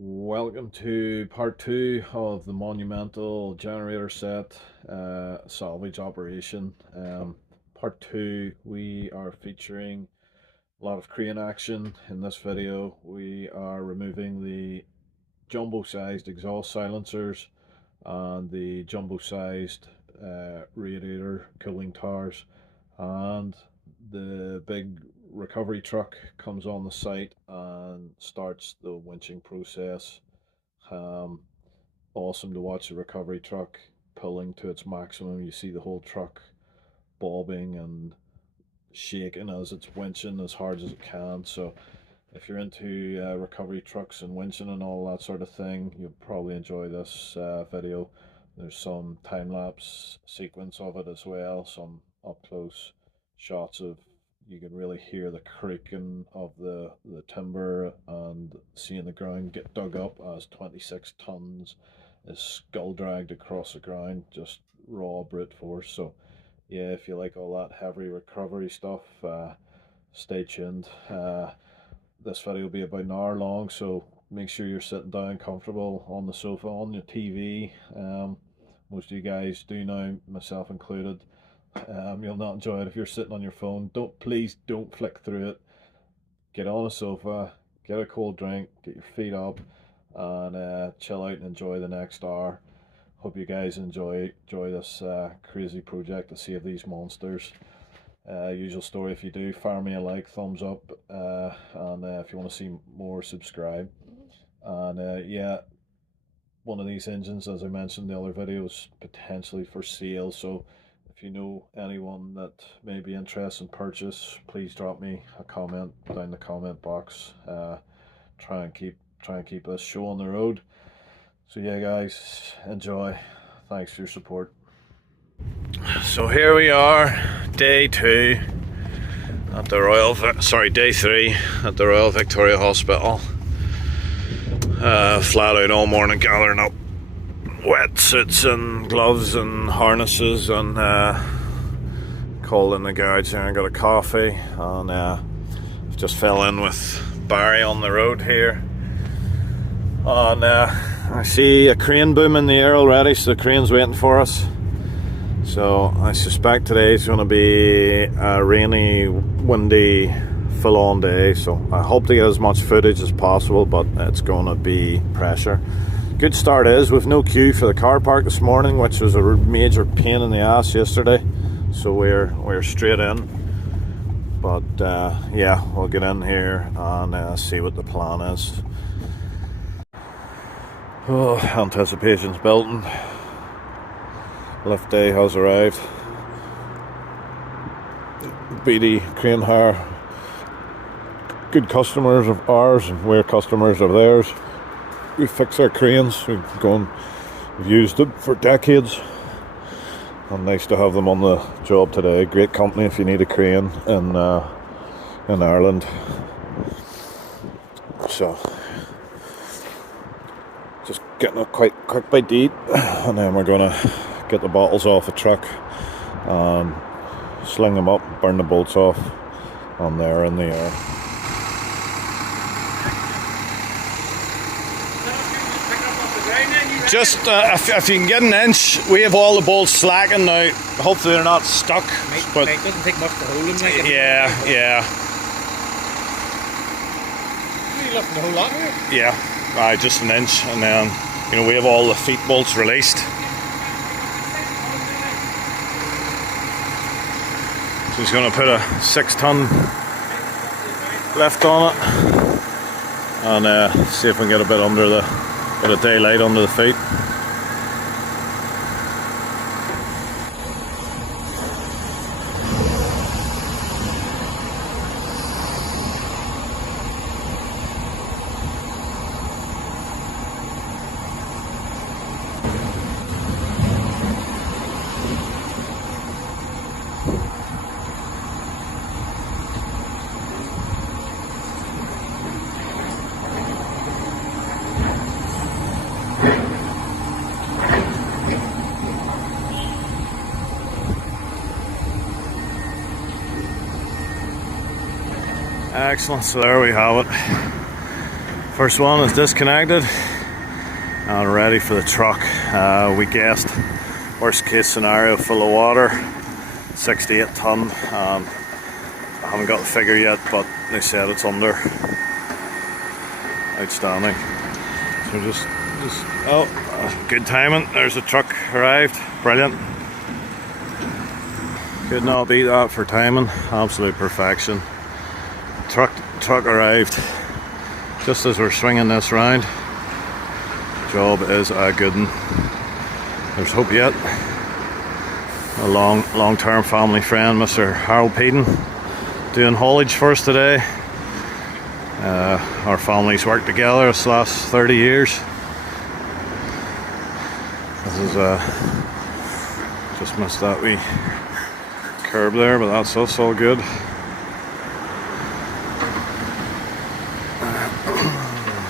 Welcome to part two of the monumental generator set salvage operation. Part two, we are featuring a lot of crane action. In this video, we are removing the jumbo-sized exhaust silencers and the jumbo-sized radiator cooling towers, and the big recovery truck comes on the site and starts the winching process. Awesome to watch the recovery truck pulling to its maximum. You see the whole truck bobbing and shaking as it's winching as hard as it can. So if you're into recovery trucks and winching and all that sort of thing, you'll probably enjoy this video. There's some time-lapse sequence of it as well, some up-close shots of, you can really hear the creaking of the timber and seeing the ground get dug up as 26 tons is skull dragged across the ground, just raw brute force. So yeah, if you like all that heavy recovery stuff, stay tuned. This video will be about an hour long, so make sure you're sitting down comfortable on the sofa, on your TV. Most of you guys do now, myself included. You'll not enjoy it if you're sitting on your phone. Please don't flick through it. Get on a sofa, get a cold drink, get your feet up, and chill out and enjoy the next hour. Hope you guys enjoy this crazy project to save these monsters. Usual story, if you do, fire me a like, thumbs up, and if you want to see more, subscribe. And yeah, one of these engines, as I mentioned in the other videos, potentially for sale. So if you know anyone that may be interested in purchase, please drop me a comment down the comment box. Try and keep this show on the road. So yeah, guys, enjoy. Thanks for your support. So here we are, day two at the day three at the Royal Victoria Hospital. Flat out all morning gathering up wetsuits and gloves and harnesses, and called in the garage there and got a coffee, and just fell in with Barry on the road here, and I see a crane boom in the air already, so the crane's waiting for us. So I suspect today's going to be a rainy, windy, full-on day, so I hope to get as much footage as possible, but it's going to be pressure. Good start is, with no queue for the car park this morning, which was a major pain in the ass yesterday, so we're straight in. But yeah, we'll get in here and see what the plan is. Oh, anticipation's building. Lift day has arrived. BD Crane Hire, good customers of ours, and we're customers of theirs. We fix our cranes. We've used it for decades, and nice to have them on the job today. Great company if you need a crane in Ireland. So just getting it quite quick bite to eat, and then we're gonna get the bottles off the truck and sling them up, burn the bolts off, and they're in the air. Just if you can get an inch, we have all the bolts slacking now. Hopefully they're not stuck. But it doesn't take much to hold them. Like yeah. You left the whole lot of it? Yeah, just an inch, and then we have all the feet bolts released. So he's going to put a 6-ton lift on it, and see if we can get a bit under bit of daylight under the feet. Excellent, so there we have it. First one is disconnected and ready for the truck. We guessed worst case scenario, full of water, 68 ton. I haven't got the figure yet, but they said it's under. Outstanding. So just oh, good timing. There's the truck arrived. Brilliant. Could not beat that for timing. Absolute perfection. Truck arrived just as we're swinging this round. Job is a good one. There's hope yet. A long-term family friend, Mr. Harold Peden, doing haulage for us today. Our families worked together this last 30 years. This is just missed that wee curb there, but that's us, all good.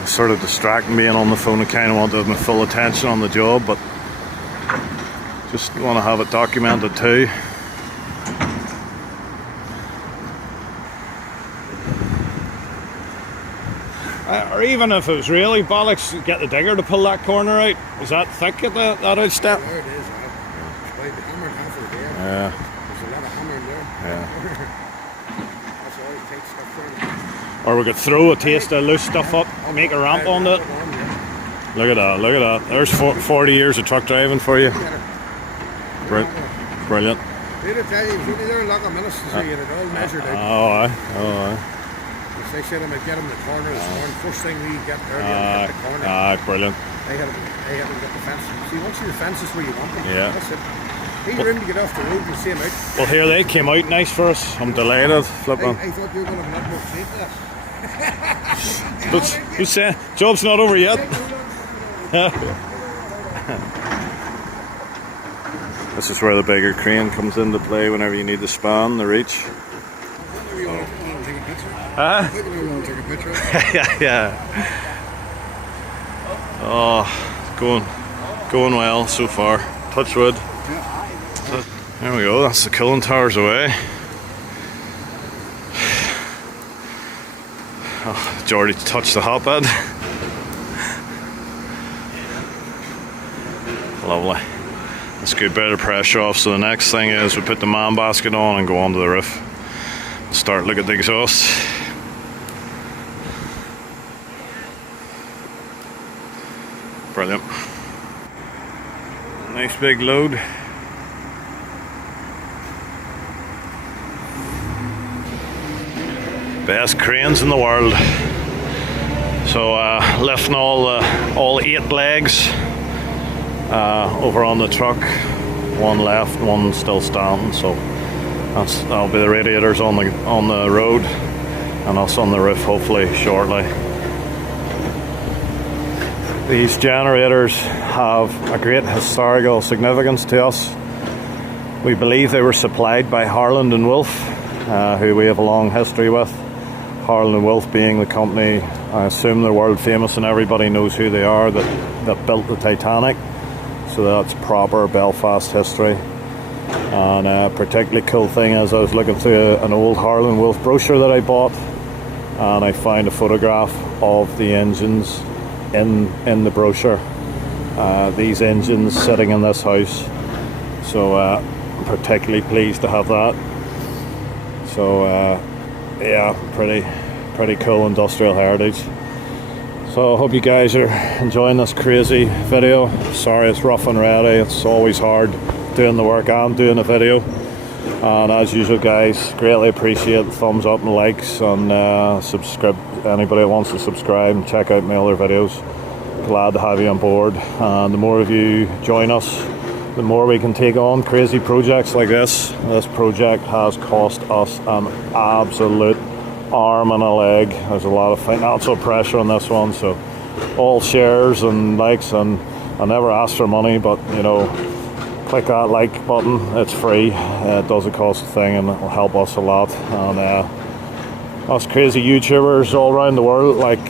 Sort of distracting being on the phone. I kind of wanted my full attention on the job, but just want to have it documented too. Or even if it was really bollocks, get the digger to pull that corner out. Is that thick at that outstep? There it is. It's like the hammer halfway there. Yeah. There's a lot of hammer in there. Yeah. That's all it takes stuff for it. Or we could throw a taste of loose stuff up, make a ramp on it. Look at that, look at that. There's 40 years of truck driving for you. Brilliant. Did I tell you, it was only there a lot of minutes to see it all measured out. Oh, aye. Oh, aye. They said I might get him the corner this morning. First thing we get there, they get the corner. Aye, brilliant. They had to get the fence. See, once the fence is where you want them, Yeah. that's it. Leave room to get off the road and see him out. Well, here they came out nice for us. I'm delighted. Flipping. I thought you were going to have a lot more faith there. But who's saying job's not over yet? This is where the bigger crane comes into play whenever you need the span, the reach. Huh? Yeah. Oh, going well so far. Touch wood. There we go. That's the cooling towers away. Oh, Jordy touched the hotbed. Lovely. That's a good bit of pressure off. So the next thing is we put the man basket on and go onto the roof. Start looking at the exhaust. Brilliant. Nice big load. Best cranes in the world. So lifting all 8 legs over on the truck. One left, one still standing. So that'll be the radiators on the road, and us on the roof hopefully shortly. These generators have a great historical significance to us. We believe they were supplied by Harland and Wolff, who we have a long history with. Harland and Wolff being the company, I assume they're world famous and everybody knows who they are, that built the Titanic. So that's proper Belfast history. And a particularly cool thing is I was looking through an old Harland and Wolff brochure that I bought, and I found a photograph of the engines in the brochure. These engines sitting in this house. So I'm particularly pleased to have that. So yeah, pretty cool industrial heritage. So I hope you guys are enjoying this crazy video. Sorry it's rough and ready. It's always hard doing the work and doing a video. And as usual guys, greatly appreciate the thumbs up and likes, and subscribe. Anybody that wants to subscribe and check out my other videos. Glad to have you on board. And the more of you join us, the more we can take on crazy projects like this. This project has cost us an absolute arm and a leg. There's a lot of financial pressure on this one, so all shares and likes, and I never ask for money, but you know, click that like button, it's free. It doesn't cost a thing and it'll help us a lot. And us crazy YouTubers all around the world, like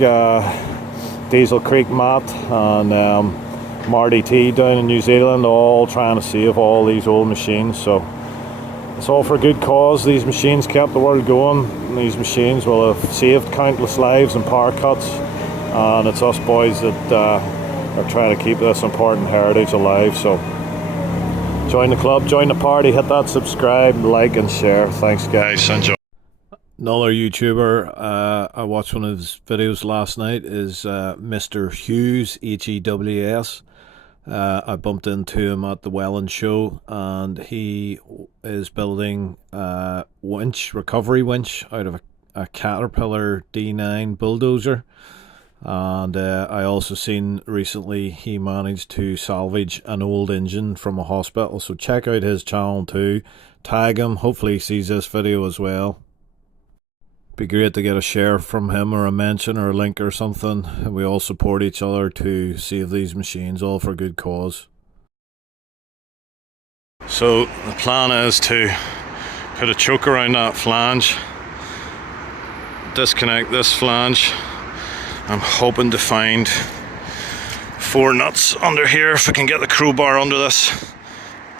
Diesel Creek Matt and Marty T down in New Zealand, all trying to save all these old machines. So it's all for a good cause. These machines kept the world going. These machines will have saved countless lives and power cuts, and it's us boys that are trying to keep this important heritage alive. So join the club, join the party, hit that subscribe, like and share. Thanks guys, enjoy. Another YouTuber, I watched one of his videos last night, is Mr. Hughes, HGVs. I bumped into him at the Welland show, and he is building a winch, recovery winch, out of a Caterpillar D9 bulldozer. And I also seen recently he managed to salvage an old engine from a hospital. So check out his channel too, tag him, hopefully he sees this video as well. Be great to get a share from him, or a mention, or a link or something, and we all support each other to save these machines, all for a good cause. So the plan is to put a choke around that flange, disconnect this flange. I'm hoping to find 4 nuts under here if I can get the crowbar under this.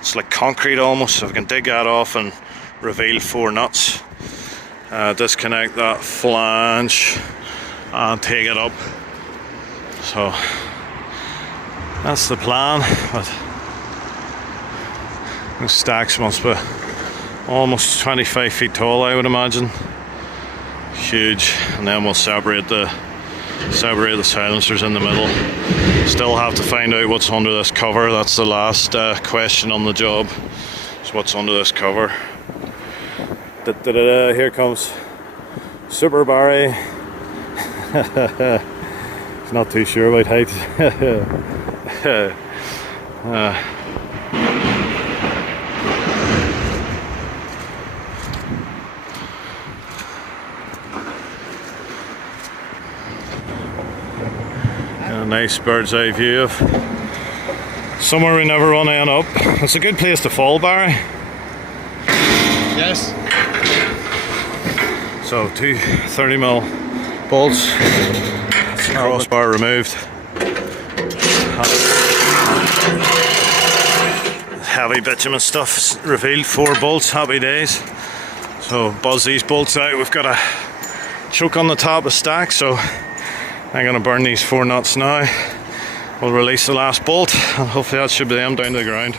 It's like concrete almost, so if I can dig that off and reveal 4 nuts. Disconnect that flange and take it up. So that's the plan. But those stacks must be almost 25 feet tall, I would imagine. Huge. And then we'll separate the silencers in the middle. Still have to find out what's under this cover. That's the last question on the job, is what's under this cover. Here comes Super Barry. He's not too sure about height. A nice bird's eye view of somewhere we never want to end up. It's a good place to fall, Barry. Yes. So 2 30mm bolts, crossbar removed, heavy bitumen stuff revealed, 4 bolts, happy days. So buzz these bolts out. We've got a choke on the top of stack, so I'm going to burn these 4 nuts now. We'll release the last bolt, and hopefully that should be them down to the ground.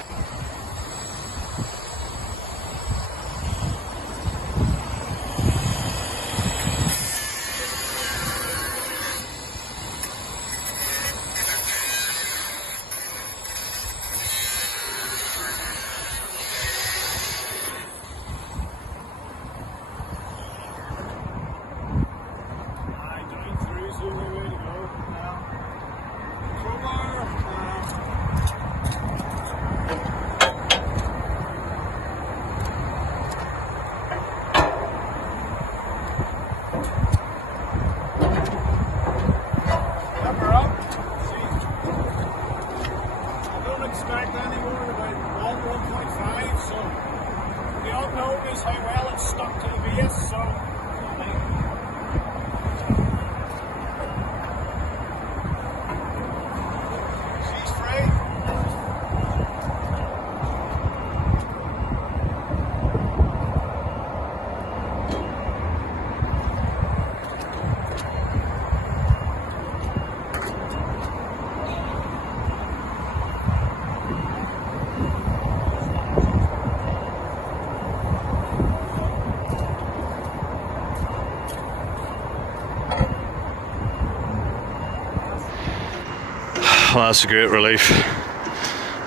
Well, that's a great relief.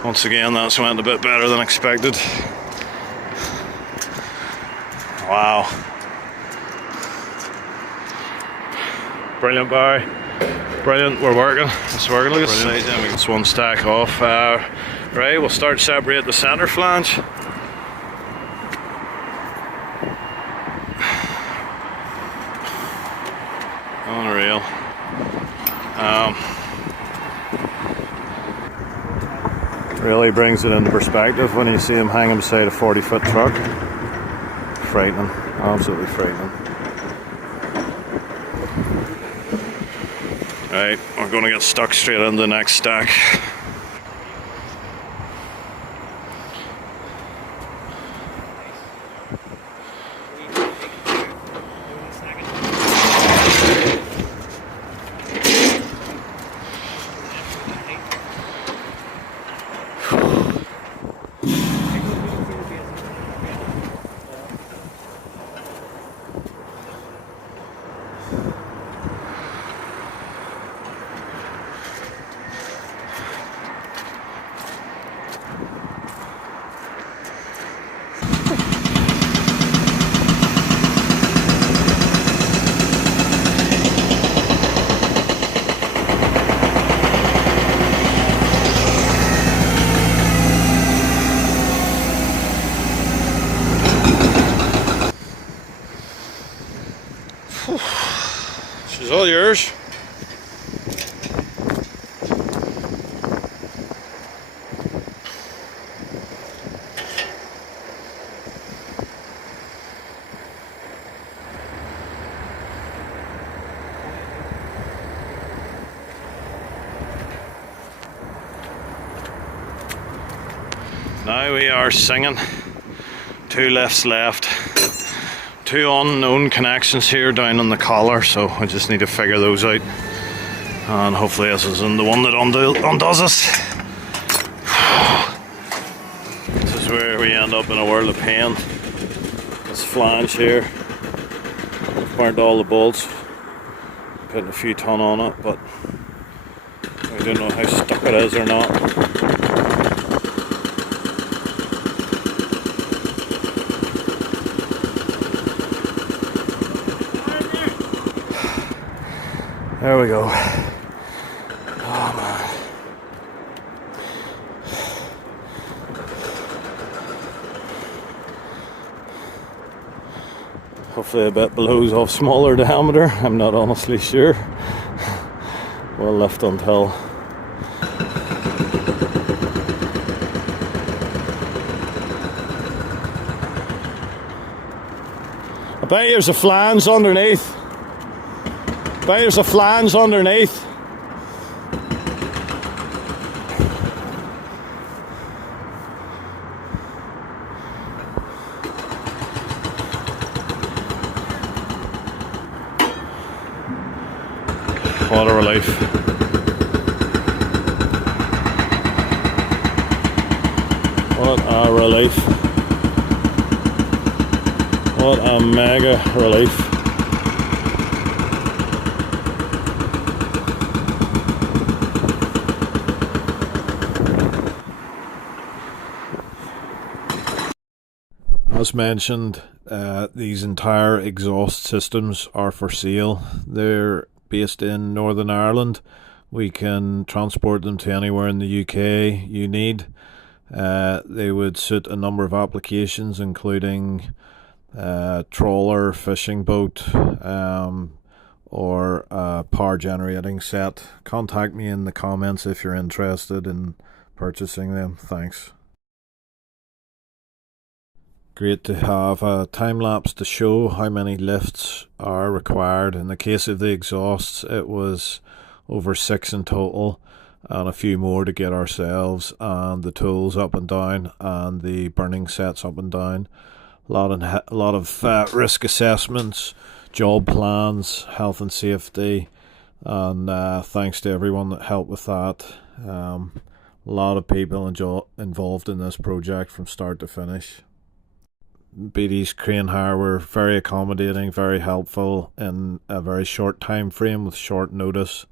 Once again, that's went a bit better than expected. Wow. Brilliant, Barry. Brilliant, we're working. It's working. Look at the size. It's 1 stack off. Right, we'll start separate the centre flange. Unreal. Really brings it into perspective when you see him hanging beside a 40-foot truck. Frightening, absolutely frightening. Right, we're going to get stuck straight into the next stack. all yours. Now we are singing. 2 lifts left. 2 unknown connections here down on the collar, so I just need to figure those out. And hopefully this isn't the one that undoes us. This is where we end up in a world of pain. This flange here. I've burnt all the bolts. Putting a few ton on it, but I don't know how stuck it is or not. There we go. Oh man. Hopefully a bit blows off smaller diameter. I'm not honestly sure. We'll lift until I bet there's a flange underneath. There's a flange underneath. What a relief. What a relief. What a mega relief. As mentioned, these entire exhaust systems are for sale. They're based in Northern Ireland. We can transport them to anywhere in the UK you need. They would suit a number of applications, including trawler, fishing boat, or a power generating set. Contact me in the comments if you're interested in purchasing them. Thanks. Great to have a time lapse to show how many lifts are required. In the case of the exhausts, it was over 6 in total, and a few more to get ourselves and the tools up and down and the burning sets up and down. A lot of risk assessments, job plans, health and safety, and thanks to everyone that helped with that. A lot of people involved in this project from start to finish. BD's Crane Hire were very accommodating, very helpful in a very short time frame with short notice,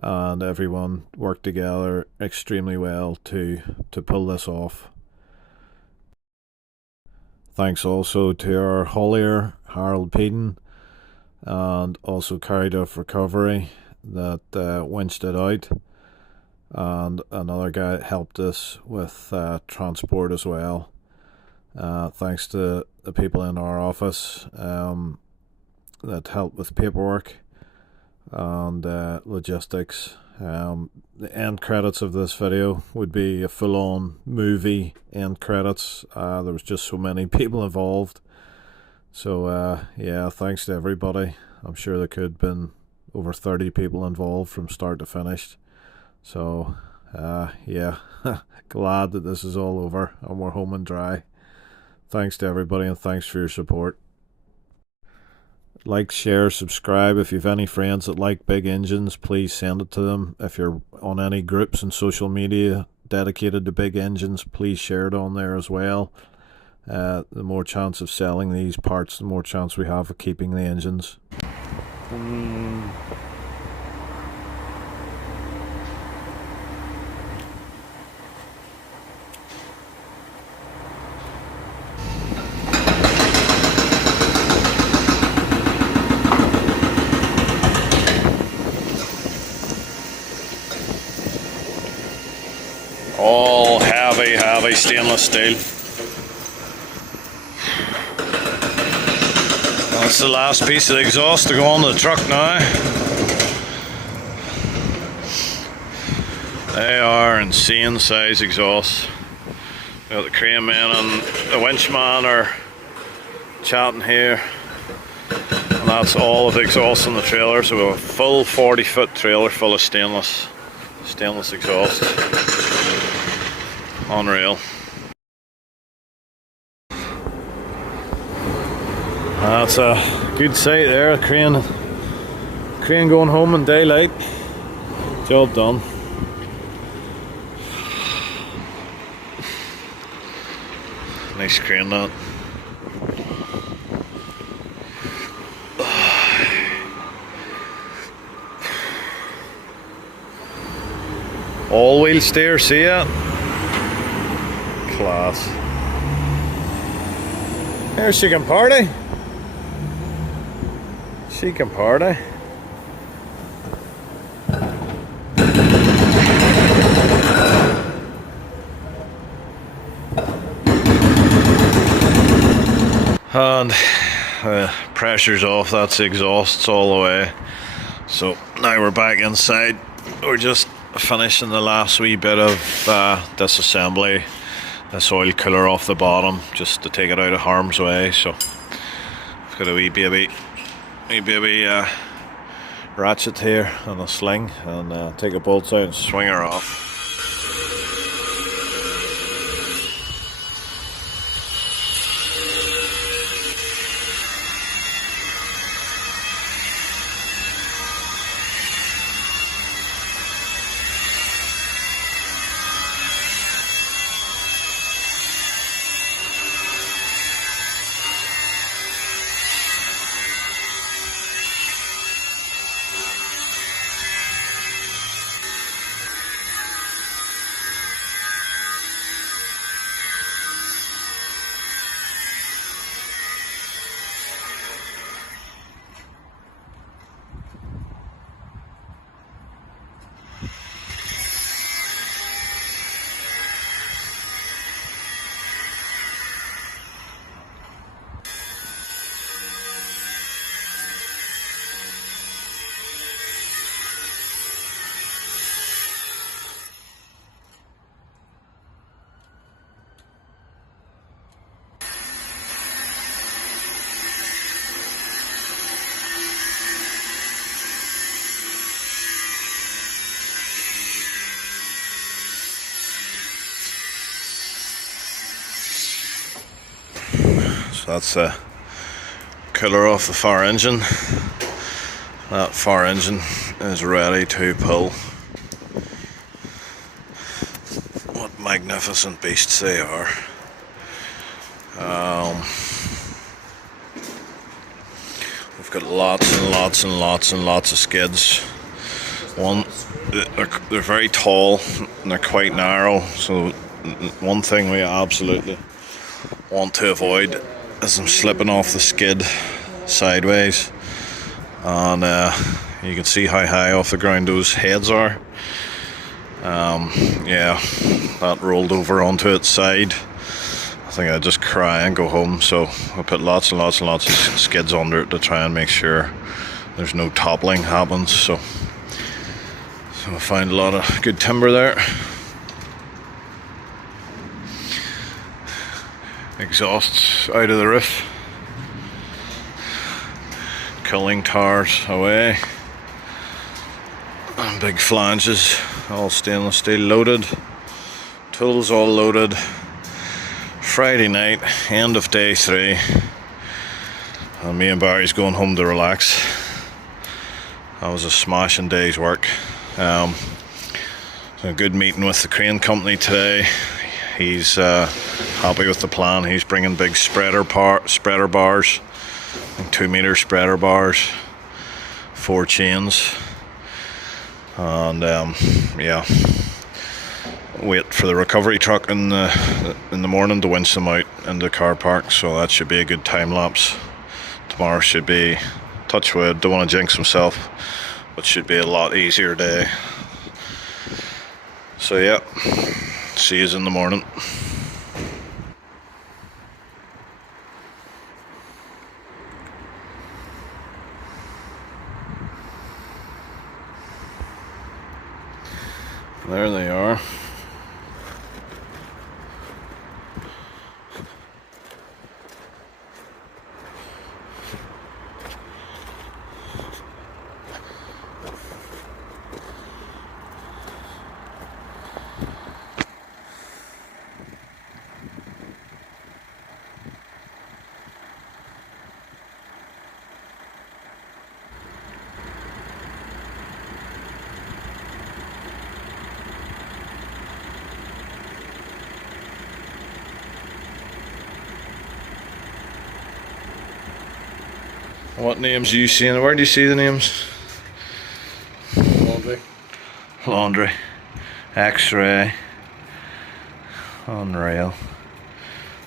and everyone worked together extremely well to pull this off. Thanks also to our haulier Harold, and also Carried Off Recovery that winched it out, and another guy that helped us with transport as well. Thanks to the people in our office that helped with paperwork and logistics. The end credits of this video would be a full-on movie end credits. There was just so many people involved. So yeah, thanks to everybody. I'm sure there could have been over 30 people involved from start to finish. So yeah, glad that this is all over and we're home and dry. Thanks to everybody, and thanks for your support. Like, share, subscribe. If you've any friends that like big engines, please send it to them. If you're on any groups and social media dedicated to big engines, please share it on there as well. The more chance of selling these parts, the more chance we have of keeping the engines. All heavy stainless steel. That's the last piece of the exhaust to go on the truck now. They are insane size exhausts. Got the crane man and the winch man are chatting here. And that's all of the exhaust in the trailer. So we have a full 40-foot trailer full of stainless exhaust. Unreal. That's a good sight there, a crane going home in daylight. Job done. Nice crane that. All wheel steer, see ya? Class. There she can party. She can party. And pressure's off, that's the exhausts all the way. So now we're back inside. We're just finishing the last wee bit of disassembly. This oil cooler off the bottom, just to take it out of harm's way. So I've got a wee baby ratchet here and a sling, and take the bolts out and swing her off. That's a cooler off the far engine. That far engine is ready to pull. What magnificent beasts they are. We've got lots and lots and lots and lots of skids. They're very tall and they're quite narrow, so one thing we absolutely want to avoid is them slipping off the skid sideways. And you can see how high off the ground those heads are. Yeah, that rolled over onto its side. I think I'd just cry and go home, so I put lots and lots and lots of skids under it to try and make sure there's no toppling happens. So I find a lot of good timber there. Exhausts out of the roof. Cooling towers away. And big flanges, all stainless steel loaded. Tools all loaded. Friday night, end of day 3. And me and Barry's going home to relax. That was a smashing day's work. So a good meeting with the crane company today. He's happy with the plan. He's bringing big spreader bars, 2 meter spreader bars, 4 chains, and yeah, wait for the recovery truck in the morning to winch them out into the car park. So that should be a good time lapse. Tomorrow should be, touch wood, don't want to jinx himself, but should be a lot easier day. So yeah, see you in the morning. There they are. What names are you seeing? Where do you see the names? Laundry. Laundry, X-ray, unreal.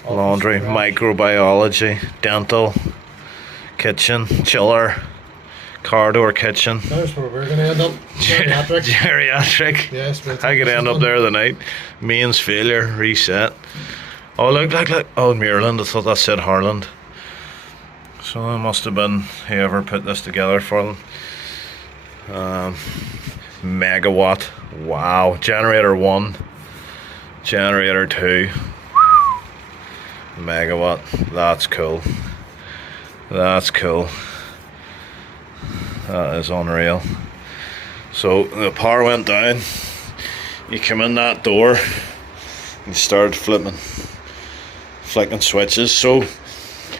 Laundry, microbiology, dental, kitchen, chiller, car door kitchen. That's where we're going to end up. Geriatric. Geriatric. Yes, but I could end up there the night. Mains failure, reset. Oh look. Oh, Maryland, I thought that said Harland. So it must have been whoever put this together for them. Megawatt. Wow. Generator 1. Generator 2. Megawatt. That's cool. That's cool. That is unreal. So the power went down. You come in that door. You started flicking switches. So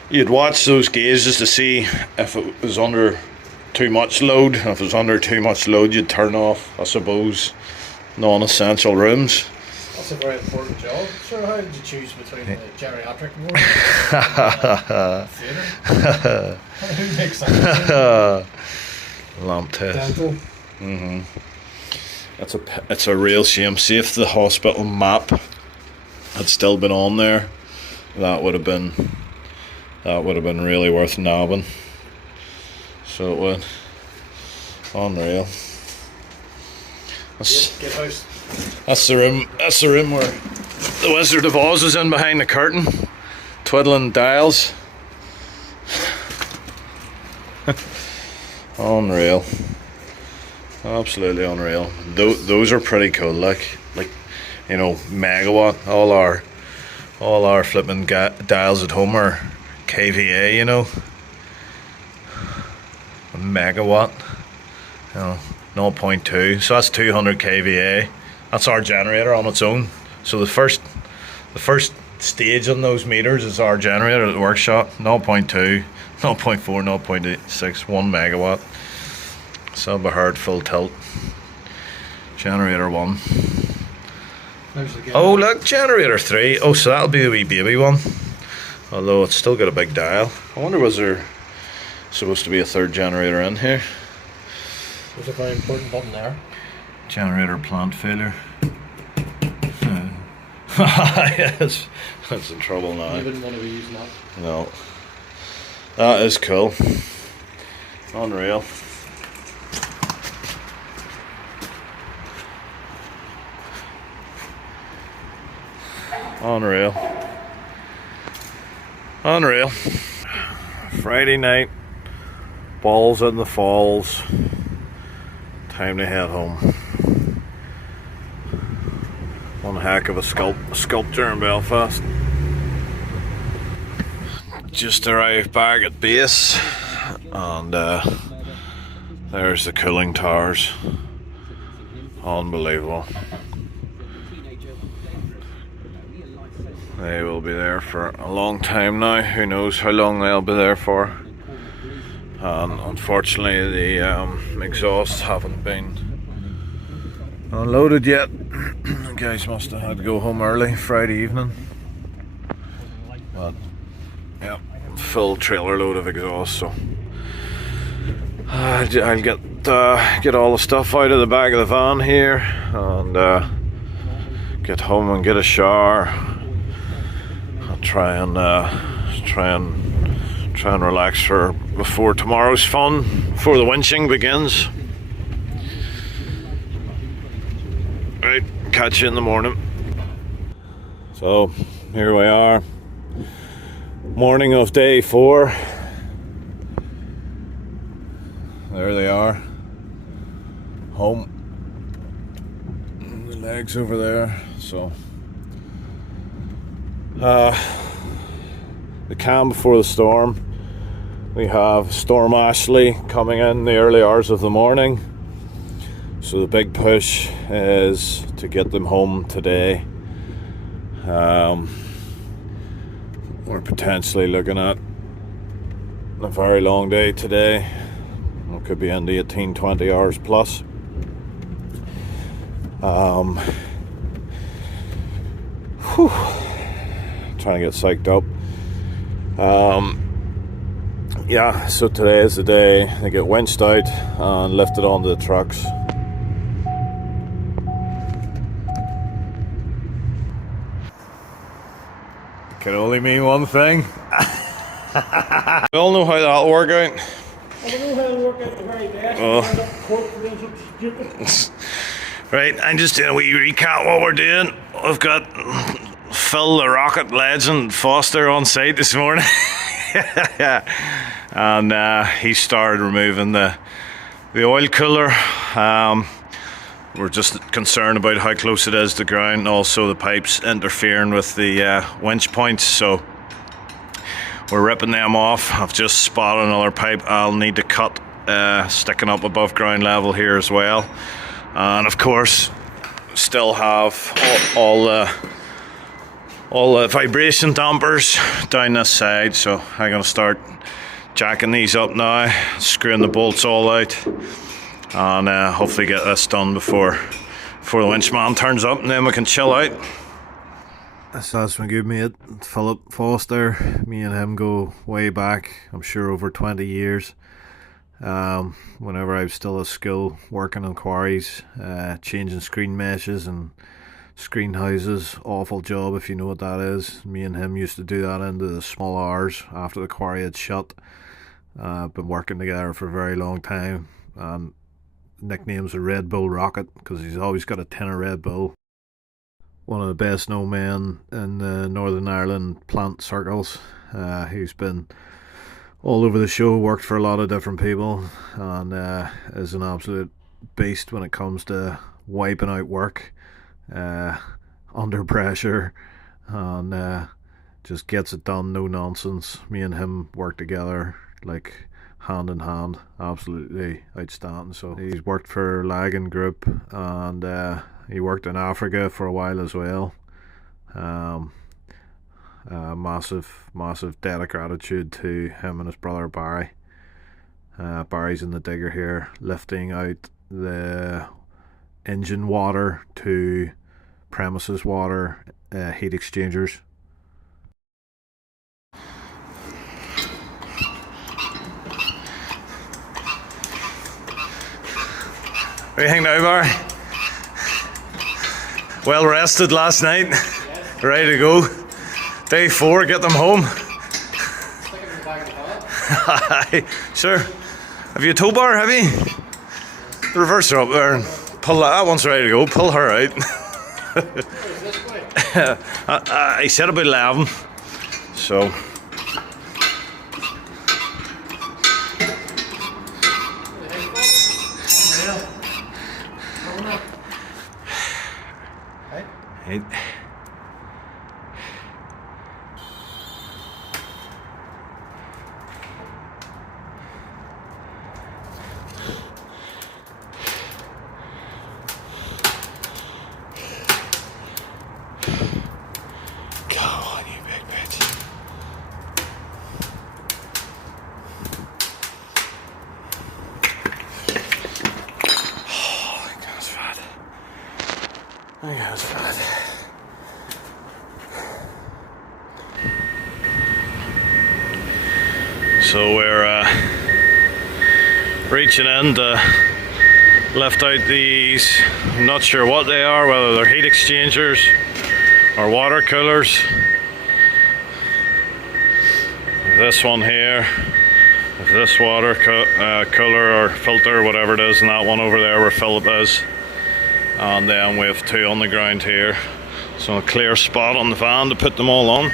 you'd watch those gauges to see if it was under too much load. If it was under too much load, you'd turn off, I suppose, non-essential rooms. That's a very important job. So how did you choose between the geriatric ward and theatre? Who makes that? Lamp test. Dental. It's a real shame. See if the hospital map had still been on there, that would have been really worth nabbing. So it would. Unreal. That's the room. That's the room where the Wizard of Oz is in behind the curtain, twiddling dials. Unreal. Absolutely unreal. Those are pretty cool. Like you know, megawatt. All our flipping dials at home are kVA. You know, a megawatt. You know, 0.2. So that's 200 kVA. That's our generator on its own. So the first stage on those meters is our generator at the workshop. 0.2, 0.4, 0.86, 1 megawatt. Salvage-the full tilt. Generator 1. Oh look, generator 3. Oh, so that'll be the wee baby one. Although it's still got a big dial. I wonder, was there supposed to be a third generator in here? There's a very important button there. Generator plant failure. Yes, that's in trouble now. You wouldn't want to be using that. No. That is cool. Unreal. Unreal. Friday night. Balls in the falls. Time to head home. One heck of a sculpture in Belfast. Just arrived back at base, and there's the cooling towers. Unbelievable. They will be there for a long time now. Who knows how long they'll be there for. Unfortunately, the exhausts haven't been unloaded yet. The guys must have had to go home early Friday evening. But yeah, full trailer load of exhaust. So I'll get all the stuff out of the back of the van here and get home and get a shower. I'll try and relax before tomorrow's fun, before the winching begins. Right, catch you in the morning. So here we are, morning of day 4. There they are, home. The legs over there. So the calm before the storm. We have Storm Ashley coming in the early hours of the morning. So the big push is to get them home today. We're potentially looking at a very long day today. It could be into 18-20 hours plus. Trying to get psyched up. Yeah, so today is the day they get winched out and lifted onto the trucks. Can only mean one thing. We all know how that'll work out. I don't know how to work out the very best. Right, I'm just doing a wee recap what we're doing. We've got Phil the Rocket Legend Foster on site this morning. And he started removing the oil cooler. We're just concerned about how close it is to the ground, and also the pipes interfering with the winch points, so we're ripping them off. I've just spotted another pipe I'll need to cut sticking up above ground level here as well. And of course still have all the vibration dampers down this side, so I'm going to start jacking these up now, screwing the bolts all out, and hopefully get this done before the winch man turns up, and then we can chill out. That's my good mate Philip Foster. Me and him go way back, I'm sure over 20 years. Whenever I was still at school working on quarries, changing screen meshes and screen houses, awful job if you know what that is. Me and him used to do that into the small hours after the quarry had shut. Been working together for a very long time, and nickname's a Red Bull Rocket because he's always got a tin of Red Bull. One of the best known men in the Northern Ireland plant circles. He's been all over the show, worked for a lot of different people, and is an absolute beast when it comes to wiping out work under pressure, and just gets it done, no nonsense. Me and him work together like hand in hand, absolutely outstanding. So he's worked for Lagan Group, and he worked in Africa for a while as well. Massive debt of gratitude to him and his brother Barry. Barry's in the digger here, lifting out the engine water to premises water heat exchangers. What do you think now, Barry? Well rested last night, yes. Ready to go. Day 4, get them home. Sure. Have you a tow bar, have you? The reverser up there. And pull that one's ready to go. Pull her out. He said about 11. So. Right. So we're reaching in to lift out these, I'm not sure what they are, whether they're heat exchangers or water coolers. This one here, this water cooler or filter, whatever it is, and that one over there where Philip is. And then we have 2 on the ground here. So a clear spot on the van to put them all on.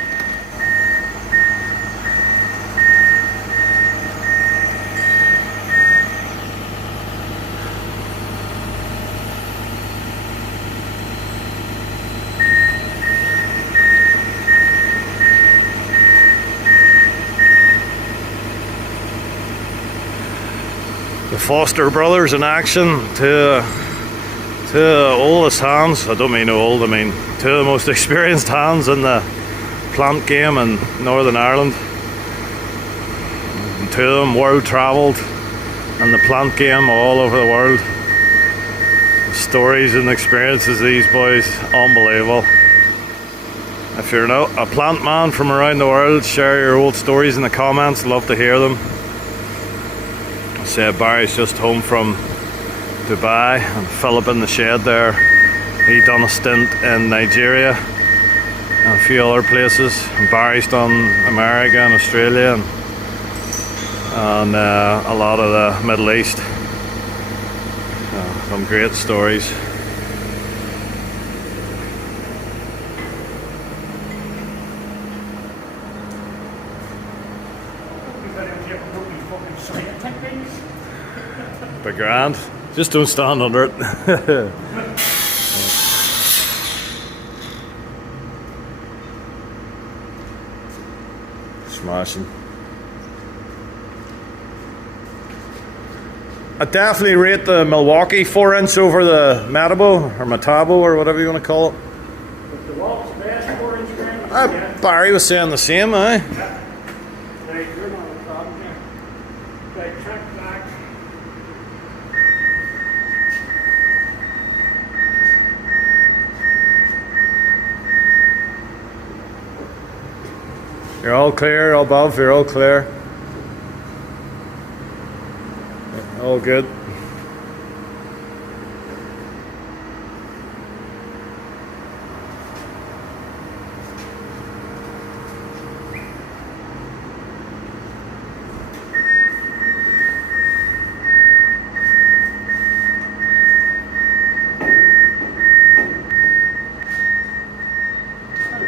Foster brothers in action. Two oldest hands. I don't mean old, I mean two of the most experienced hands in the plant game in Northern Ireland. And two of them world travelled in the plant game all over the world. The stories and experiences of these boys, unbelievable. If you're a plant man from around the world, share your old stories in the comments. Love to hear them. I say Barry's just home from Dubai, and Philip in the shed there, he done a stint in Nigeria and a few other places. And Barry's done America and Australia and a lot of the Middle East. Some great stories. Be grand. Just don't stand under it. Smashing. I definitely rate the Milwaukee 4-inch over the Metabo or Metabo or whatever you want to call it. The Wolff's best 4-inch grind. Barry was saying the same, eh? Yeah. Right, you're not a problem here. Right, track back. You're all clear above, you're all clear. All good.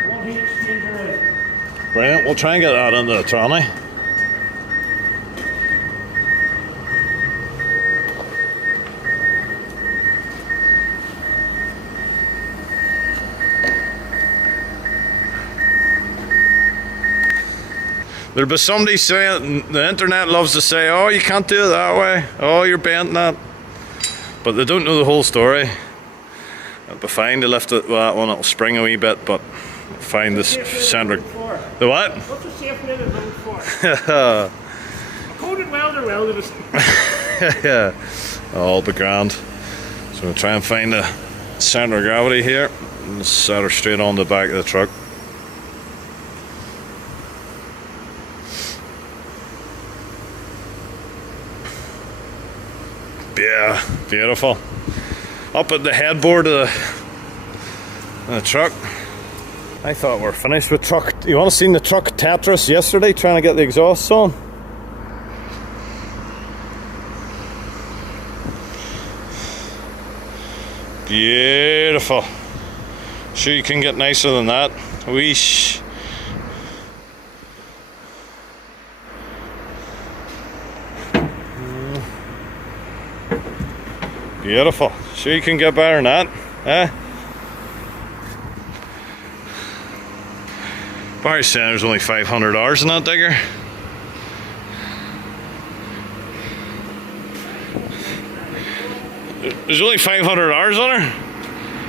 One heat exchanger in. Brilliant, we'll try and get that into the trolley. There'll be somebody saying, the internet loves to say, oh, you can't do it that way, oh, you're bent that. But they don't know the whole story. It'll be fine to lift it with that one, it'll spring a wee bit, but find this centre. The what? What's a safe limit mode for? Coded welder welded us. Yeah, all be grand. So we'll try and find the centre of gravity here and set her straight on the back of the truck. Yeah, beautiful. Up at the headboard of the truck. I thought we were finished with truck. You want to see the truck Tetris yesterday, trying to get the exhausts on? Beautiful. Sure you can get nicer than that. Weesh. Beautiful. Sure you can get better than that, eh? Barry's saying there's only 500 hours in that digger. There's only 500 hours on her?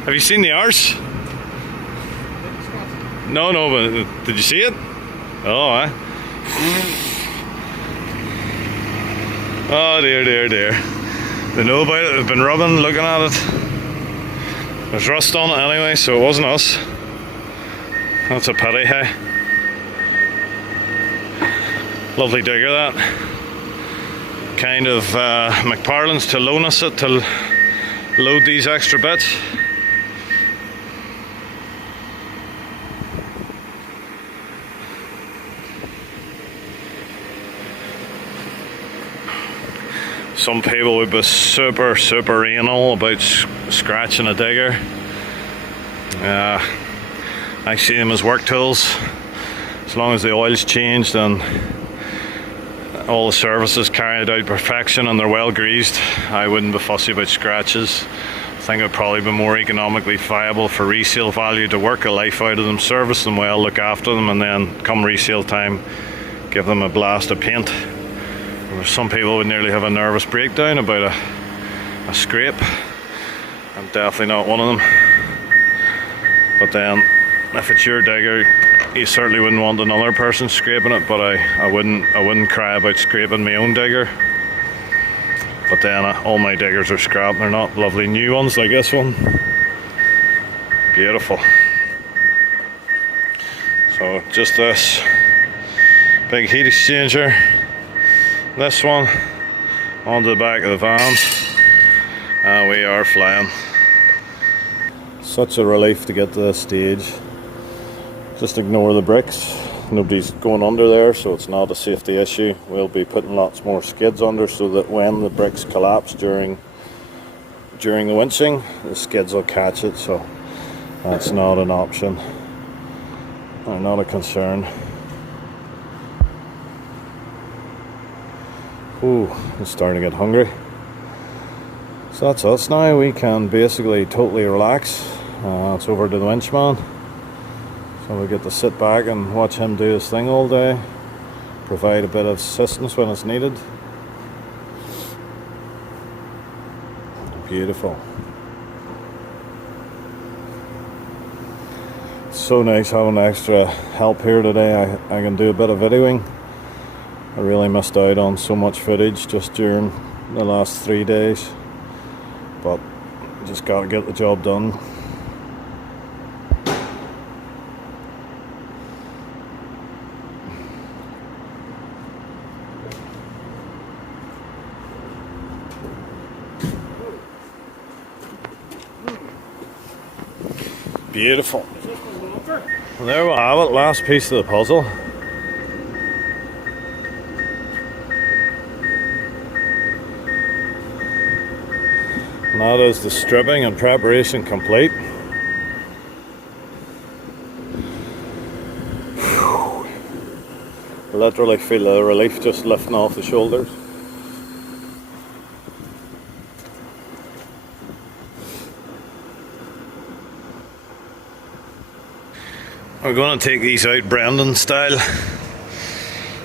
Have you seen the hours? No, but did you see it? Oh, eh? Oh dear, dear, dear. They know about it, they've been rubbing, looking at it. There's rust on it anyway, so it wasn't us. That's a pity, hey? Lovely digger, that. Kind of McParlin's to loan us it to load these extra bits. Some people would be super anal about scratching a digger. I see them as work tools. As long as the oil's changed and all the services carried out perfection and they're well greased, I wouldn't be fussy about scratches. I think it would probably be more economically viable for resale value to work a life out of them, service them well, look after them, and then come resale time, give them a blast of paint. There's some people would nearly have a nervous breakdown about a scrape. I'm definitely not one of them. But then, if it's your digger, you certainly wouldn't want another person scraping it. But I wouldn't cry about scraping my own digger. But then all my diggers are scrap. They're not lovely new ones like this one. Beautiful. So just this big heat exchanger. This one onto the back of the van, and we are flying. Such a relief to get to this stage. Just ignore the bricks. Nobody's going under there, so it's not a safety issue. We'll be putting lots more skids under so that when the bricks collapse during the winching, the skids will catch it, so that's not an option or not a concern. Ooh, I'm starting to get hungry. So that's us now. We can basically totally relax. It's over to the winch man. So we get to sit back and watch him do his thing all day. Provide a bit of assistance when it's needed. Beautiful. So nice having extra help here today. I can do a bit of videoing. I really missed out on so much footage just during the last 3 days, but just gotta get the job done. Beautiful. There we have it, last piece of the puzzle. And that is the stripping and preparation complete. Whew. Literally feel the relief just lifting off the shoulders. We're going to take these out Brendan style.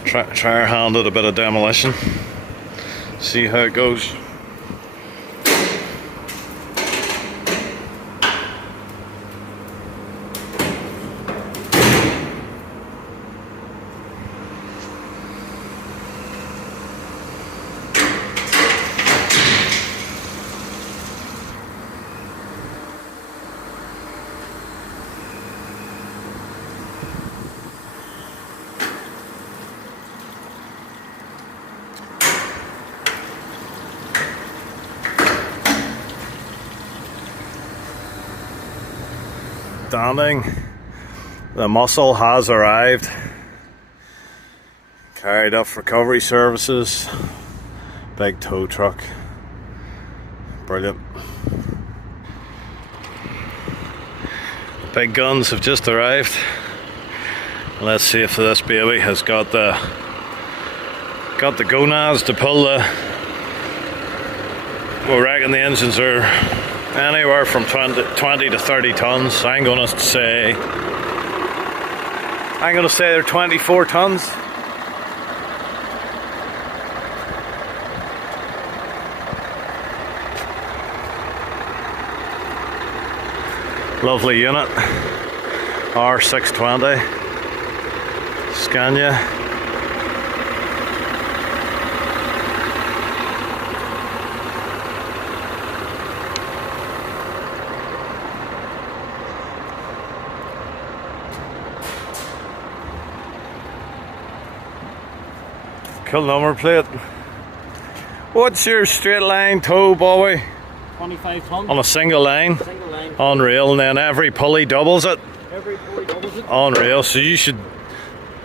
Try our hand at a bit of demolition. See how it goes. Standing. The muscle has arrived. Carried up recovery services. Big tow truck. Brilliant. Big guns have just arrived. Let's see if this baby has got the gonads to pull the. We reckon the engines are anywhere from 20 to 30 tons. I'm gonna say they're 24 tons. Lovely unit. R620 Scania. Cool number plate. What's your straight line tow, Bobby? 25 tons. On a single line? Single line. Unreal, and then every pulley doubles it? Every pulley doubles it. Unreal, so you should,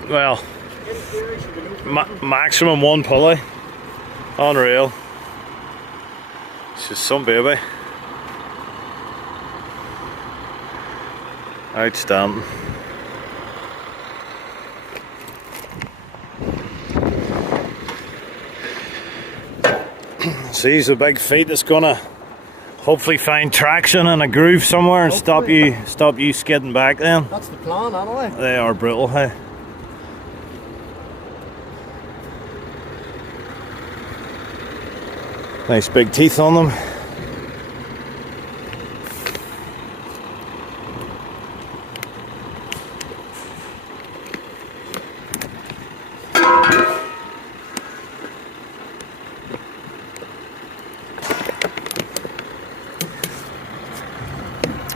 well, In theory, should be no problem. maximum one pulley. Unreal. It's just some baby. Outstanding. See, he's a big feet that's gonna hopefully find traction in a groove somewhere and stop you skidding back then. That's the plan, anyway. They are brutal, hey. Nice big teeth on them.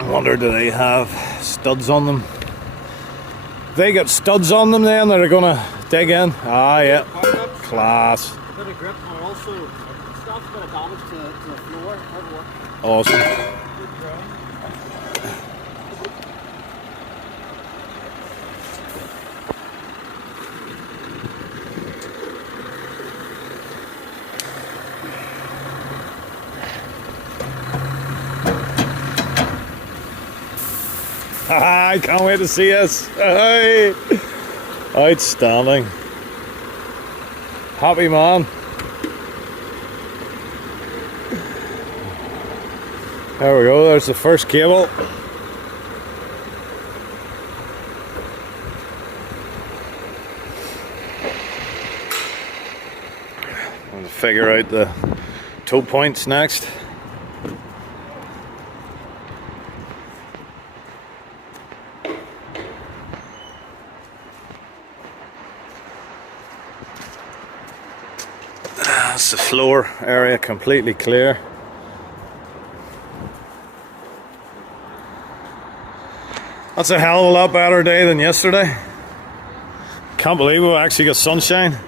I wonder, do they have studs on them? They got studs on them then that are gonna dig in. Ah, yeah. Class. Bit of grip and also stops a bit of damage to the floor. Awesome. I can't wait to see us. Hey. Outstanding. Happy man. There we go, there's the first cable. We'll figure out the toe points next. That's the floor area completely clear. That's a hell of a lot better day than yesterday. Can't believe we actually got sunshine.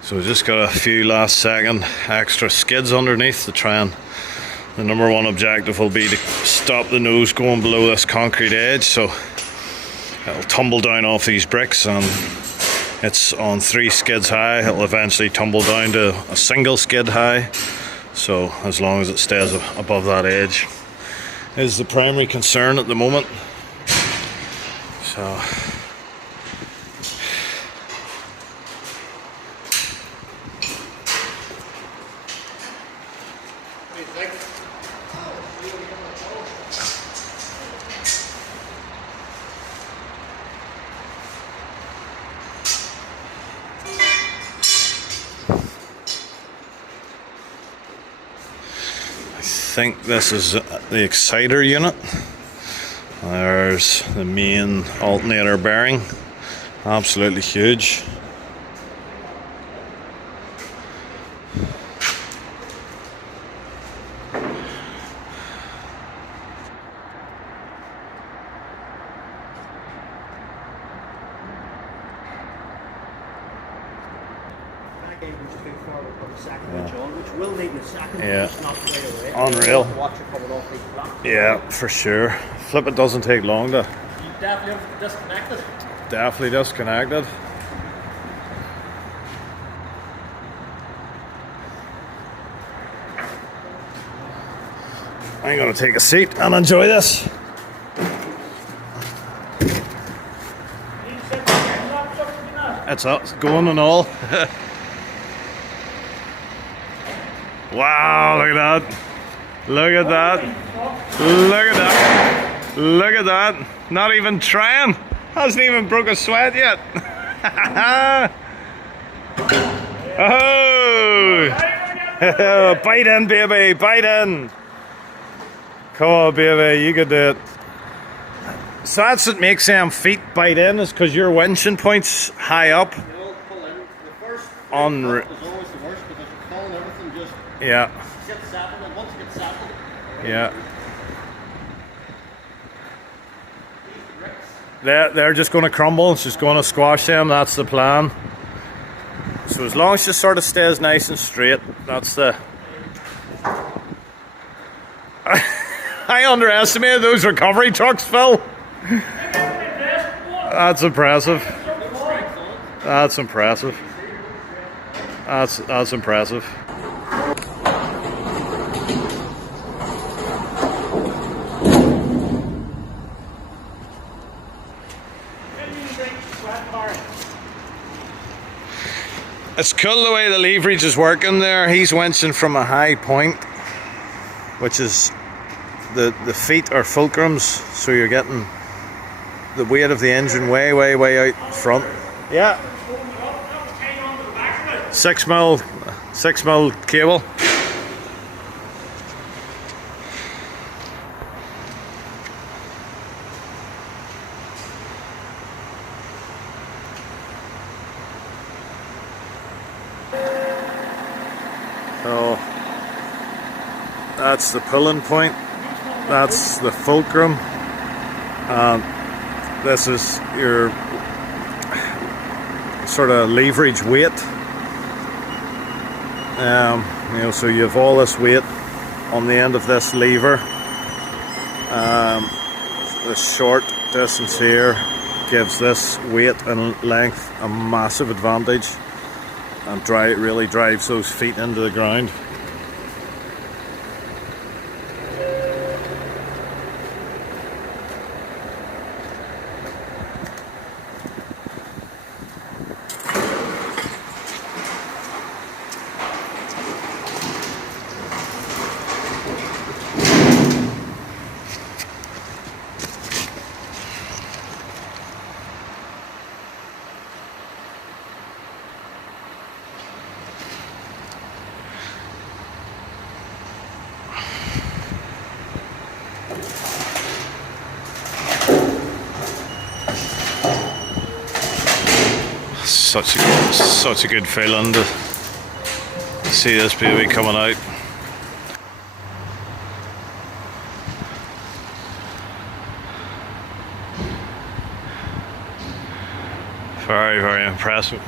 So we just got a few last second extra skids underneath to try and the number one objective will be to stop the nose going below this concrete edge, so it'll tumble down off these bricks, and it's on 3 skids high. It'll eventually tumble down to a single skid high, so as long as it stays above that edge is the primary concern at the moment. So I think this is the exciter unit. There's the main alternator bearing, absolutely huge. Yeah, unreal. Yeah, for sure. Flip, it doesn't take long to. You definitely disconnected. Definitely disconnected. I'm gonna take a seat and enjoy this. It's up, going and all. Wow, look at that. Look at that. Look at that. Look at that. Not even trying. Hasn't even broke a sweat yet. Oh! Bite in, baby. Bite in. Come on, baby. You can do it. So that's what makes them feet bite in, is because your winching point's high up. They all pull in. The first is Unreal. always the worst because you fall and everything just Yeah. gets settled, and once it gets settled, Yeah. They're just going to crumble. It's just going to squash them. That's the plan. So as long as it sort of stays nice and straight, that's the... I underestimated those recovery trucks, Phil. That's impressive. That's impressive. That's impressive. It's cool the way the leverage is working there. He's winching from a high point, which is the feet are fulcrums, so you're getting the weight of the engine way out front. Yeah. 6mm cable. So that's the pulling point, that's the fulcrum, and this is your sort of leverage weight. You know, so you have all this weight on the end of this lever. This short distance here gives this weight and length a massive advantage, and really drives those feet into the ground. Such a good feeling to see this baby coming out. Very impressive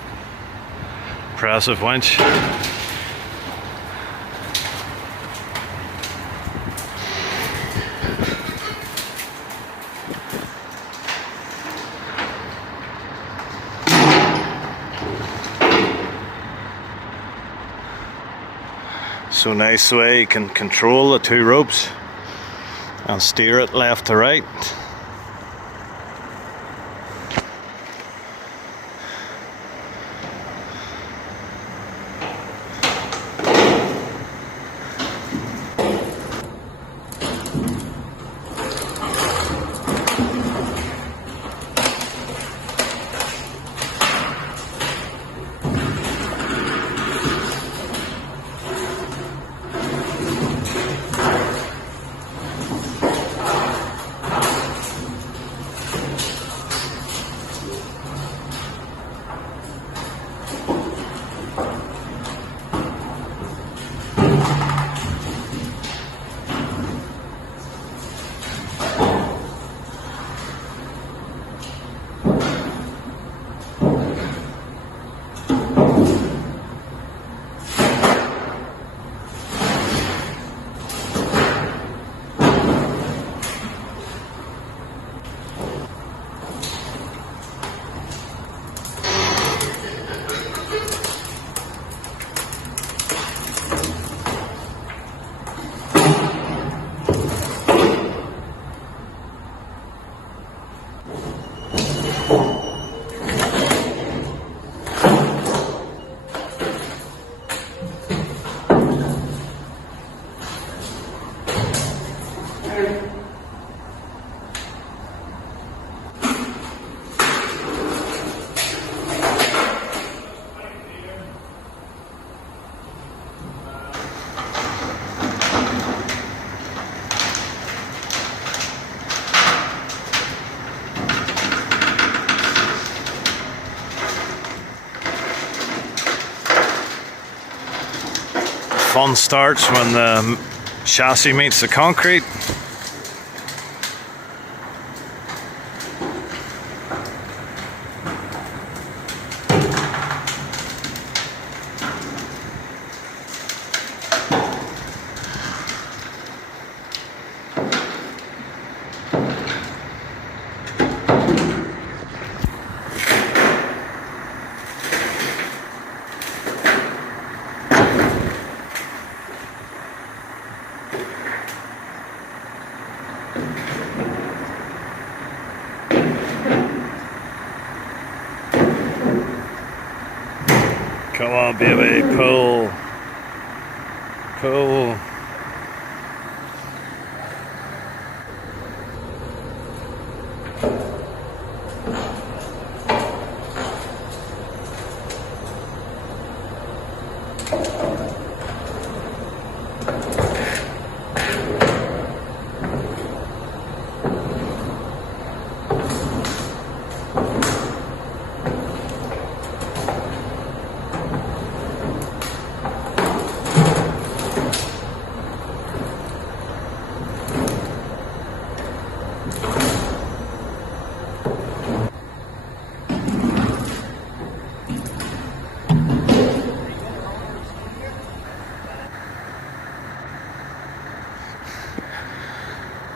winch. So nice the way you can control the two ropes and steer it left to right. Fun starts when the chassis meets the concrete. Come on, baby, pull. Pull.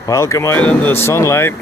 Welcome out into the sunlight.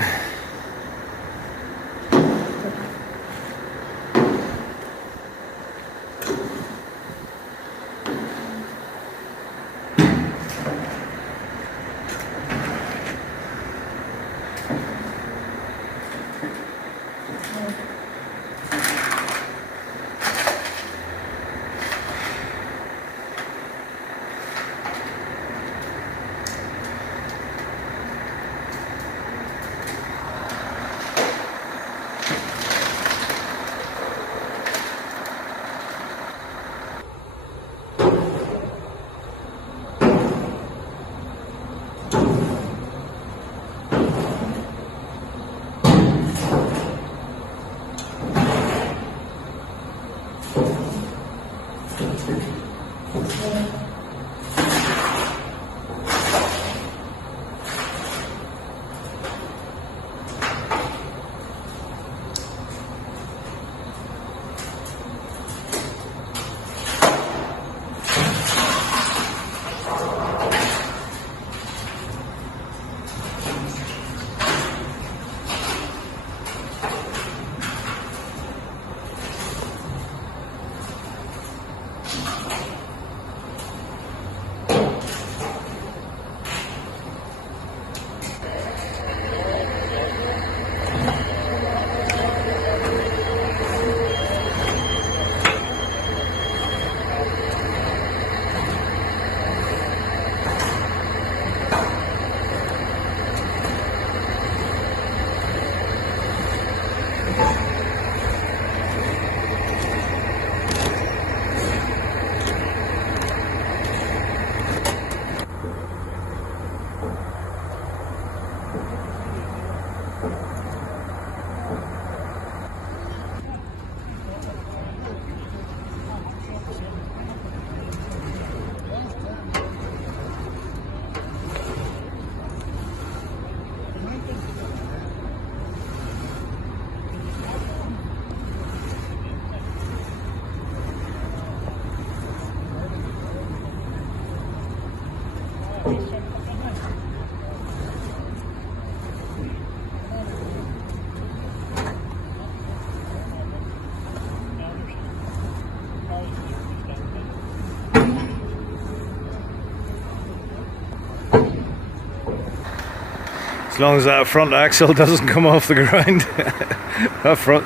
As long as that front axle doesn't come off the ground,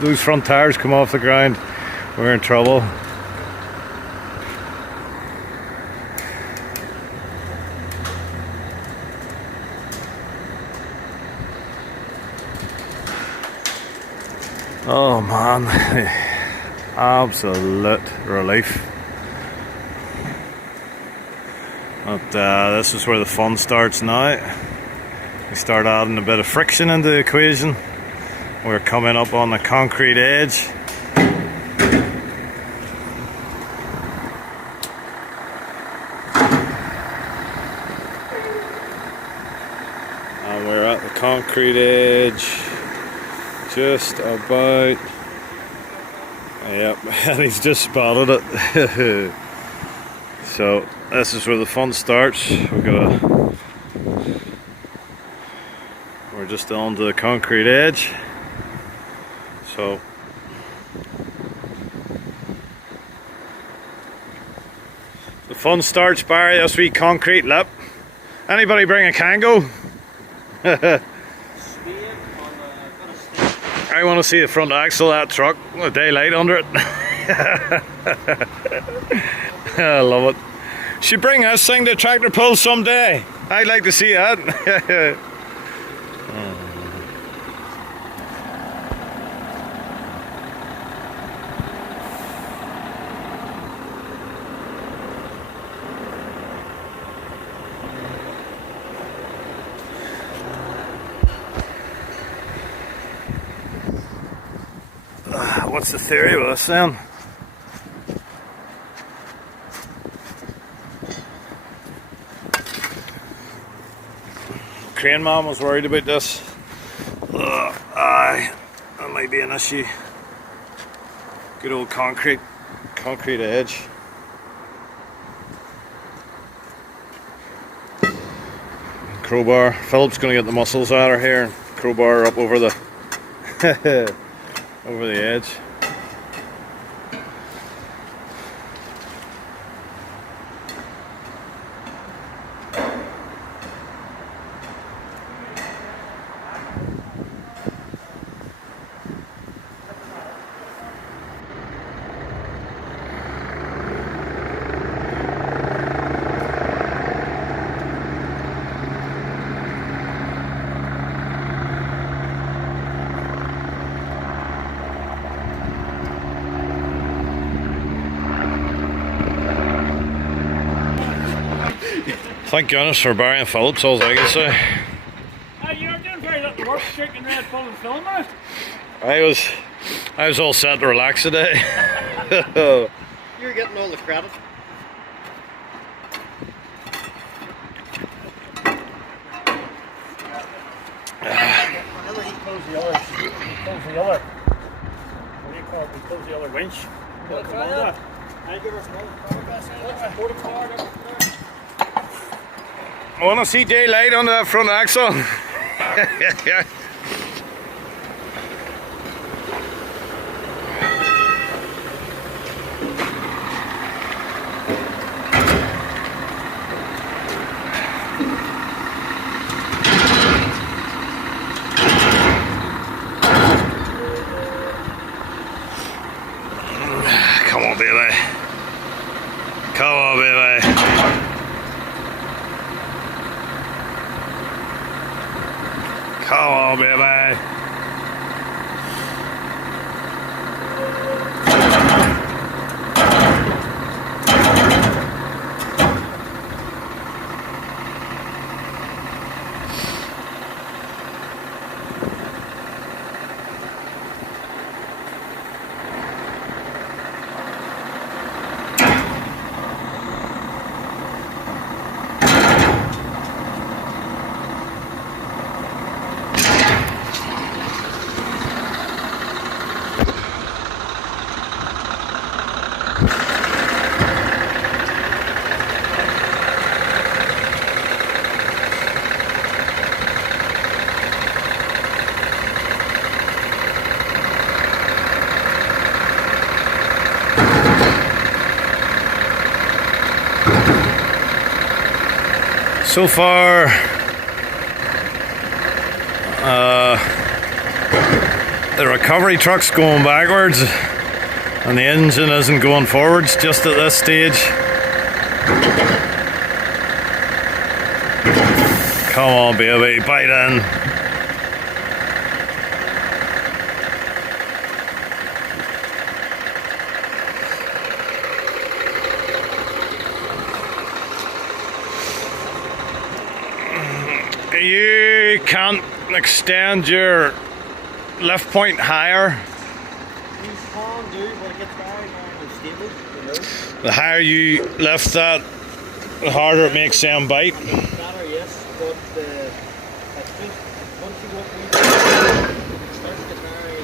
those front tires come off the ground, we're in trouble. Oh man, absolute relief. But this is where the fun starts now. We start adding a bit of friction into the equation. We're coming up on the concrete edge. And we're at the concrete edge. Just about. Yep, and he's just spotted it. So this is where the fun starts. We're just onto the concrete edge. So the fun starts, Barry. This wee concrete lip. Anybody bring a Kango? I want to see the front axle of that truck with a daylight under it. I love it. Should bring this thing to tractor pull someday. I'd like to see that. what's the theory with this then? Crane man was worried about this. Aye, that might be an issue. Good old concrete edge. Crowbar. Philip's going to get the muscles out of here. Crowbar up over the over the edge. Thank goodness for Barry and Phillips, all I can say. You're not doing very little work shaking that full of film out. I was all set to relax today. You're getting all the credit. Whenever he close the other, what do you call it? He close the other winch. What's that? I give her a I want to see daylight on that front axle. Come on, baby. Come on, baby. Come on, baby. So far, the recovery truck's going backwards and the engine isn't going forwards just at this stage. Come on, baby, bite in. You can't extend your lift point higher. You can do, but it gets very unstable, you know. The higher you lift that, the harder it makes them bite. Better, yes, but it's just once you go up it starts to get very.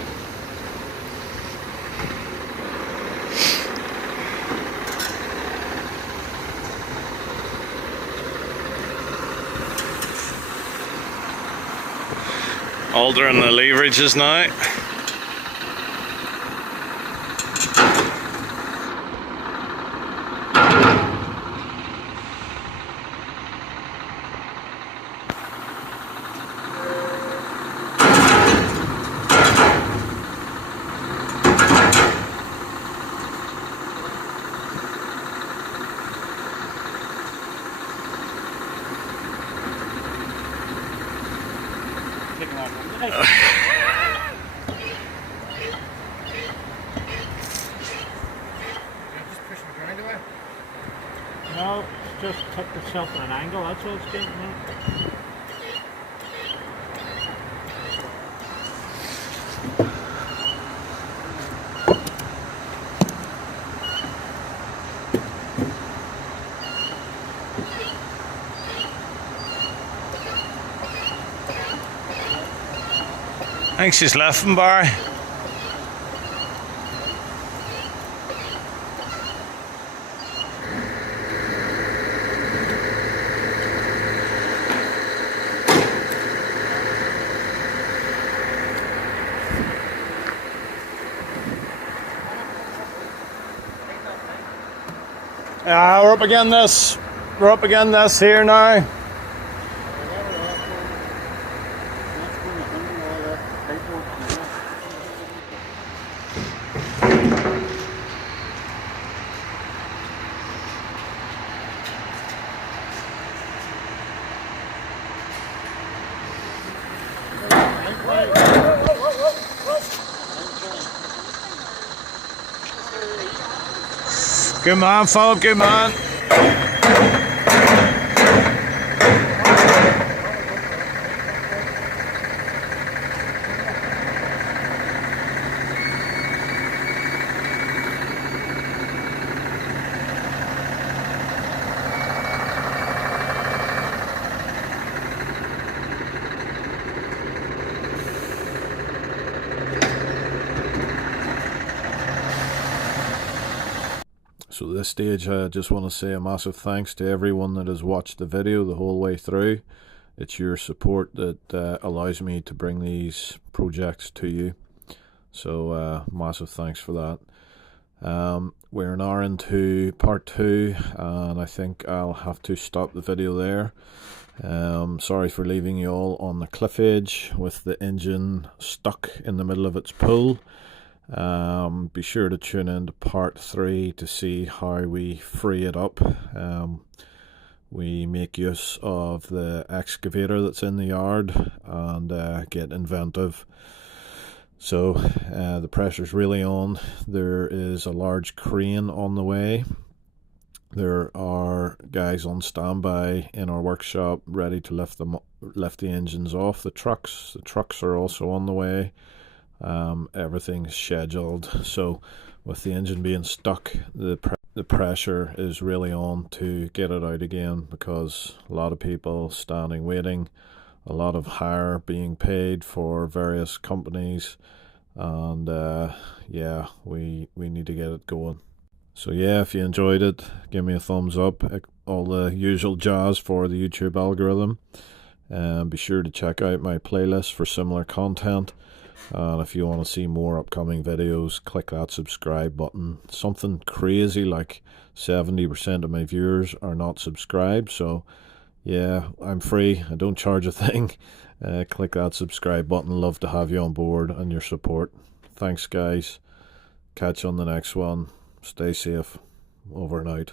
Altering the leverages now. No, it's just tipped itself at an angle, that's all it's getting at. I think she's lifting, Barry. We're up again this. We're up again this here now. Good man, Philip, good man. So at this stage, I just want to say a massive thanks to everyone that has watched the video the whole way through. It's your support that allows me to bring these projects to you. So massive thanks for that. We're now into part 2, and I think I'll have to stop the video there. Sorry for leaving you all on the cliff edge with the engine stuck in the middle of its pool. Be sure to tune in to part 3 to see how we free it up. We make use of the excavator that's in the yard and get inventive. So the pressure's really on. There is a large crane on the way. There are guys on standby in our workshop ready to lift the engines off the trucks. The trucks are also on the way. Everything's scheduled, so with the engine being stuck, the pressure is really on to get it out again, because a lot of people standing waiting, a lot of hire being paid for various companies, and yeah, we need to get it going. So yeah, if you enjoyed it, give me a thumbs up, all the usual jazz for the YouTube algorithm, and be sure to check out my playlist for similar content. And if you want to see more upcoming videos, click that subscribe button. Something crazy like 70% of my viewers are not subscribed, so yeah, I'm free, I don't charge a thing. Click that subscribe button. Love to have you on board and your support. Thanks guys, catch you on the next one. Stay safe. Over and out.